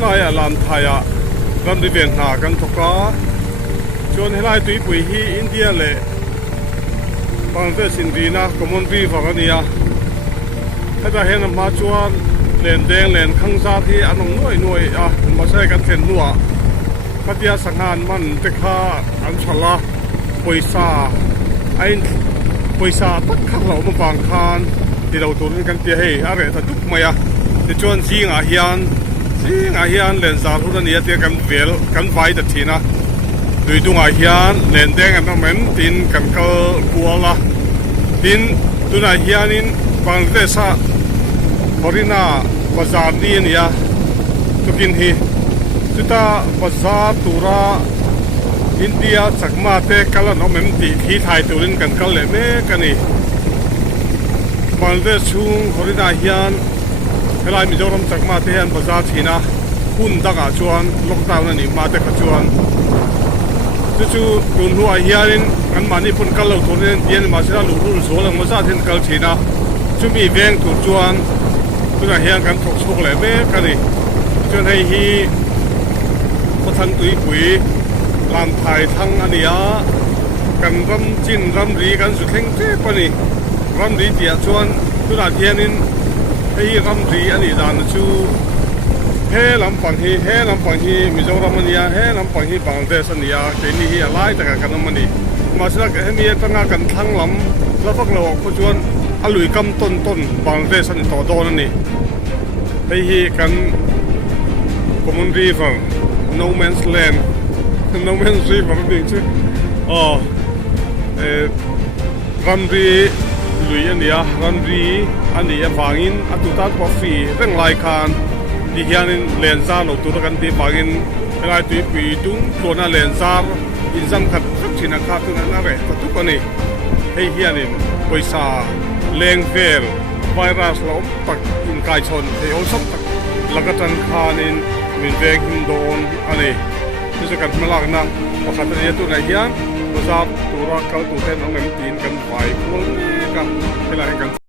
lai lam thaya lam di ven na kan thoka chon helai tui pui hi India le Bangladesh Indina common river ania heta hen ma chuan len deng len khangza thi anong noi a ma sai kan thlen nuwa katia sangan man te kha an chala poisa ain poisa tak khang lo ma bang khan ti lo tur kan ti hei are tha duk maya ti chon jinga hian len zar hu ania te kan vel kan vai da thina dui dunga hian len deng an mem tin kan kal kuala tin tuna hianin Bangladesh Horina bazar ni ania tukin hi tuta bazar tura India chakma te kala no mem ti thi thai turin kan kal le me kani Bangladesh chung Horina hian helai Mizoram chakma te hian bazar thina hun daga chuan lockdown ani ma te kha chuan chu kun huwa hianin an mani pun kal lo thurin tian ma sira lu ru so lang ma sa then kal thina chumi veng tu chuan tuna hian kan thok chok le me kani chuan hei hi pathan tui pui lam thai thang ania กันรำจินรำรีกันสุดเข่งเจ๊ปะนี่รำรีเดียชวนตุลาเทียนินไอ้รำรีอันนี้ดานชูเฮลำปังฮีเฮลำปังฮีมิโซรามันยาเฮลำปังฮีบังเดสันยาเกนี่ฮีอะไรแต่กันมันนี่มาสลักเฮมีตั้งกันทั้งลำแล้วฟักเราคนชวนอลุยกำต้นบังเดสันต่อโดนนี่ไอ้ฮีกัน Common River No Man's Land No Man's River นี่ชื่ออ๋อรันรีลุยอันนี้รันรีอันนี้วางอินอัตุตัดกาแฟเรื่องรายการที่เฮียนินเลนซาร์เราตัวกันที่วางอินอะไรตัวปีตุ้งตัวน่าเลนซาร์อินซัมขัดขับชินาคาตัวนั้นอะไรแต่ทุกคนนี่ให้เฮียนินไปซาเลงเวลไวรัสล้มตักอินกายชนเที่ยวสักตักแล้วก็จันคานินมินเวกินโดนอันนี้ที่จะกันมาลากนั่งพอขัดตัวนี้ตัวไหนเฮียนตัวซาตัวรักเขาตัวเต้นน้องแหลมตีนกันไปพวกนี้กันที่ไรกัน